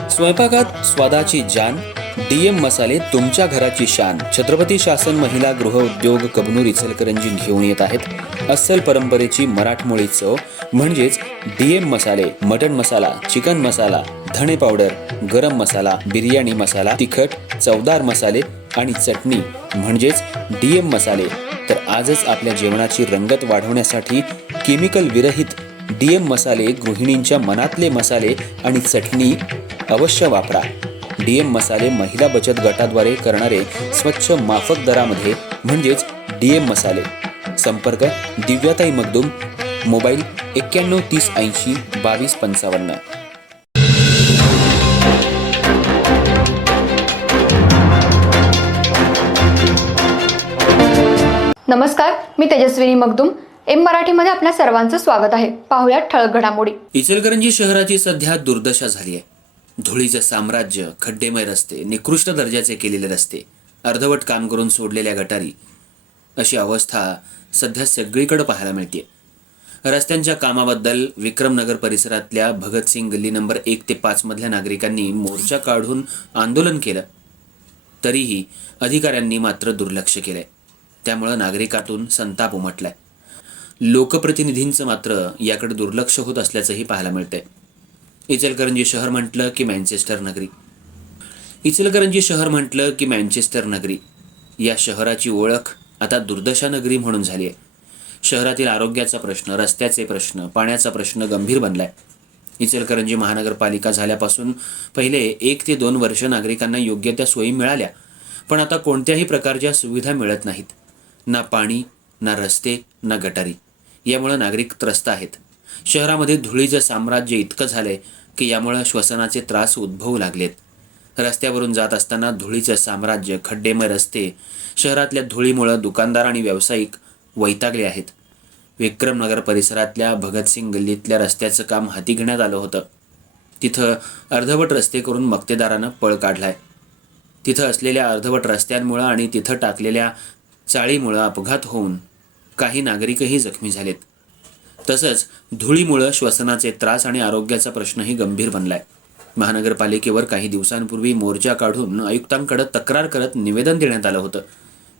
स्वयंपाकात स्वादाची जान, डीएम मसाले तुमच्या घराची शान. छत्रपती शासन महिला गृह उद्योग कबनूर इचलकरंजी घेऊन येत आहेत अस्सल परंपरेची मराठमोळी चव म्हणजेच डीएम मसाले. मटन मसाला, चिकन मसाला, धणे पावडर, गरम मसाला, बिर्याणी मसाला, तिखट चवदार मसाले आणि चटणी म्हणजेच डीएम मसाले. तर आजच आपल्या जेवणाची रंगत वाढवण्यासाठी केमिकल विरहित डीएम मसाले, गृहिणींच्या मनातले मसाले आणि चटणी अवश्य वापरा. डीएम मसाले महिला बचत गटाद्वारे करणारे स्वच्छ माफक दरामध्ये म्हणजेच डीएम मसाले. संपर्क दिव्याताई मगदूम, मोबाईल 91 30 80 22 55. नमस्कार, मी तेजस्विनी मगदूम. एम मराठीमध्ये आपल्या सर्वांचं स्वागत आहे. पाहूयात ठळक घडामोडी. इचलकरंजी शहराची सध्या दुर्दशा झाली आहे. धुळीचं साम्राज्य, खड्डेमय रस्ते, निकृष्ट दर्जाचे केलेले रस्ते, अर्धवट काम करून सोडलेल्या गटारी, अशी अवस्था सध्या सगळीकडे पाहायला मिळते. रस्त्यांच्या कामाबद्दल विक्रमनगर परिसरातल्या भगतसिंग गल्ली नंबर 1 ते 5 मधल्या नागरिकांनी मोर्चा काढून आंदोलन केलं. तरीही अधिकाऱ्यांनी मात्र दुर्लक्ष केलंय. त्यामुळे नागरिकातून संताप उमटलाय. लोकप्रतिनिधींचं मात्र याकडे दुर्लक्ष होत असल्याचंही पाहायला मिळतंय. इचलकरंजी शहर म्हटलं की मँचेस्टर नगरी. इचलकरंजी शहर म्हटलं की मँचेस्टर नगरी. या शहराची ओळख आता दुर्दशा नगरी म्हणून झाली आहे. शहरातील आरोग्याचा प्रश्न, रस्त्याचे प्रश्न, पाण्याचा प्रश्न गंभीर बनलाय. इचलकरंजी महानगरपालिका झाल्यापासून पहिले 1 ते 2 वर्ष नागरिकांना योग्य त्या सोयी मिळाल्या, पण आता कोणत्याही प्रकारच्या सुविधा मिळत नाहीत. ना पाणी, ना रस्ते, ना गटारी. यामुळे नागरिक त्रस्त आहेत. शहरामध्ये धुळीचं साम्राज्य इतकं झालंय की यामुळे श्वसनाचे त्रास उद्भवू लागलेत. रस्त्यावरून जात असताना धुळीचं साम्राज्य, खड्डेमय रस्ते, शहरातल्या धुळीमुळे दुकानदार आणि व्यावसायिक वैतागले आहेत. विक्रमनगर परिसरातल्या भगतसिंग गल्लीतल्या रस्त्याचं काम हाती घेण्यात आलं होतं. तिथं अर्धवट रस्ते करून मक्तेदारानं पळ काढलाय. तिथं असलेल्या अर्धवट रस्त्यांमुळं आणि तिथं टाकलेल्या चाळीमुळं अपघात होऊन काही नागरिकही जखमी झालेत. तसंच धुळीमुळं श्वसनाचे त्रास आणि आरोग्याचा प्रश्नही गंभीर बनलाय. महानगरपालिकेवर काही दिवसांपूर्वी मोर्चा काढून आयुक्तांकडे तक्रार करत निवेदन देण्यात आलं होतं.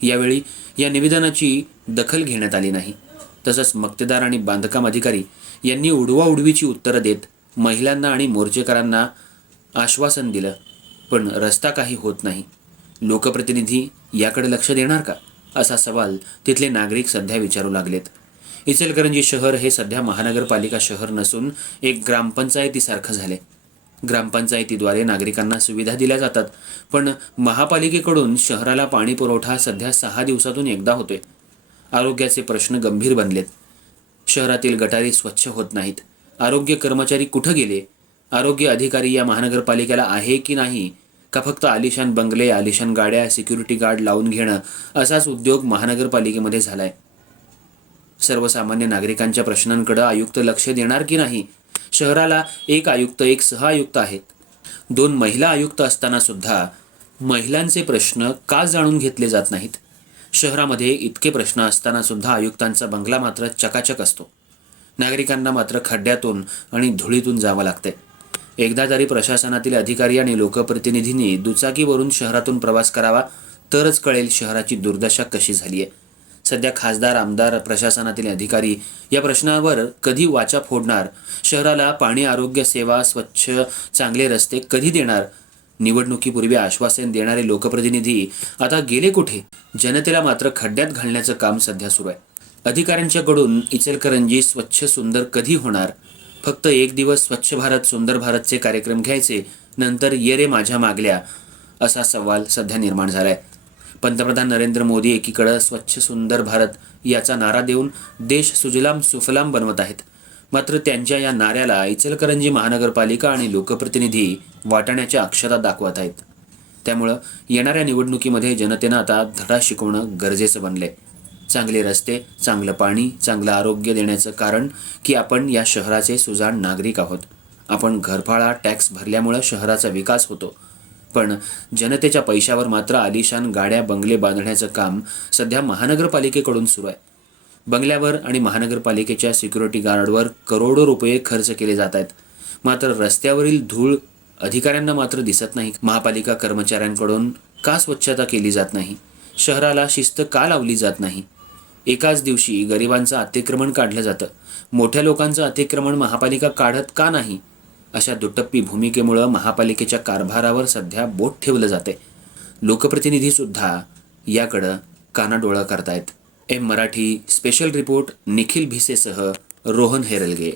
यावेळी या निवेदनाची दखल घेण्यात आली नाही. तसंच मक्तेदार आणि बांधकाम अधिकारी यांनी उडवाउडवीची उत्तरं देत महिलांना आणि मोर्चेकरांना आश्वासन दिलं, पण रस्ता काही होत नाही. लोकप्रतिनिधी याकडे लक्ष देणार का, असा सवाल तिथले नागरिक सध्या विचारू लागलेत. इचलकरंजी शहर हे सध्या महानगरपालिका शहर नसून एक ग्रामपंचायतीसारखं झाले. ग्रामपंचायतीद्वारे नागरिकांना सुविधा दिल्या जातात, पण महापालिकेकडून शहराला पाणी पुरवठा सध्या 6 दिवसातून एकदा होतोय. आरोग्याचे प्रश्न गंभीर बनलेत. शहरातील गटारी स्वच्छ होत नाहीत. आरोग्य कर्मचारी कुठं गेले? आरोग्य अधिकारी या महानगरपालिकेला आहे की नाही, का फक्त आलिशान बंगले, आलिशान गाड्या, सिक्युरिटी गार्ड लावून घेणं असाच उद्योग महानगरपालिकेमध्ये झालाय? सर्वसामान्य नागरिकांच्या प्रश्नांकडे आयुक्त लक्ष देणार की नाही? शहराला 1 आयुक्त, 1 सहआयुक्त आहेत. 2 महिला आयुक्त असताना सुद्धा महिलांचे प्रश्न का जाणून घेतले जात नाहीत? शहरामध्ये इतके प्रश्न असताना सुद्धा आयुक्तांचा बंगला मात्र चकाचक असतो. नागरिकांना मात्र खड्ड्यातून आणि धुळीतून जावं लागतंय. एकदा तरी प्रशासनातील अधिकारी आणि लोकप्रतिनिधींनी दुचाकीवरून शहरातून प्रवास करावा, तरच कळेल शहराची दुर्दशा कशी झाली आहे. सध्या खासदार, आमदार, प्रशासनातील अधिकारी या प्रश्नावर कधी वाचा फोडणार? शहराला पाणी, आरोग्य सेवा, स्वच्छ चांगले रस्ते कधी देणार? निवडणुकीपूर्वी आश्वासन देणारे लोकप्रतिनिधी आता गेले कुठे? जनतेला मात्र खड्ड्यात घालण्याचं काम सध्या सुरू आहे. अधिकाऱ्यांच्याकडून इचलकरंजी स्वच्छ सुंदर कधी होणार? फक्त 1 दिवस स्वच्छ भारत, सुंदर भारतचे कार्यक्रम घ्यायचे, नंतर ये रे माझ्या मागल्या, असा सवाल सध्या निर्माण झालाय. पंतप्रधान नरेंद्र मोदी एकीकडे स्वच्छ सुंदर भारत याचा नारा देऊन देश सुजलाम सुफलाम बनवत आहेत. मात्र त्यांच्या या नाऱ्याला इचलकरंजी महानगरपालिका आणि लोकप्रतिनिधी वाटाण्याच्या अक्षता दाखवत आहेत. त्यामुळं येणाऱ्या निवडणुकीमध्ये जनतेनं आता धडा शिकवणं गरजेचं बनलंय. चांगले रस्ते, चांगलं पाणी, चांगलं आरोग्य देण्याचं कारण की आपण या शहराचे सुजाण नागरिक आहोत. आपण घरफाळा टॅक्स भरल्यामुळं शहराचा विकास होतो, पण जनतेच्या पैशावर मात्र आलिशान गाड्या, बंगले बांधण्याचं काम सध्या महानगरपालिकेकडून सुरू आहे. बंगल्यावर आणि महानगरपालिकेच्या सिक्युरिटी गार्डवर करोडो रुपये खर्च केले जात आहेत. मात्र रस्त्यावरील धूळ अधिकाऱ्यांना मात्र दिसत नाही. महापालिका कर्मचाऱ्यांकडून का स्वच्छता केली जात नाही? शहराला शिस्त का लावली जात नाही? एकाच दिवशी गरिबांचं अतिक्रमण काढलं जातं, मोठ्या लोकांचं अतिक्रमण महापालिका काढत का नाही? अशा दुटप्पी भूमिकेमुळं महापालिकेच्या कारभारावर सध्या बोट ठेवलं जाते. लोकप्रतिनिधीसुद्धा याकडं कानाडोळा करतायत. M Marathi special report Nikhil भिसेसह रोहन हेरलगे.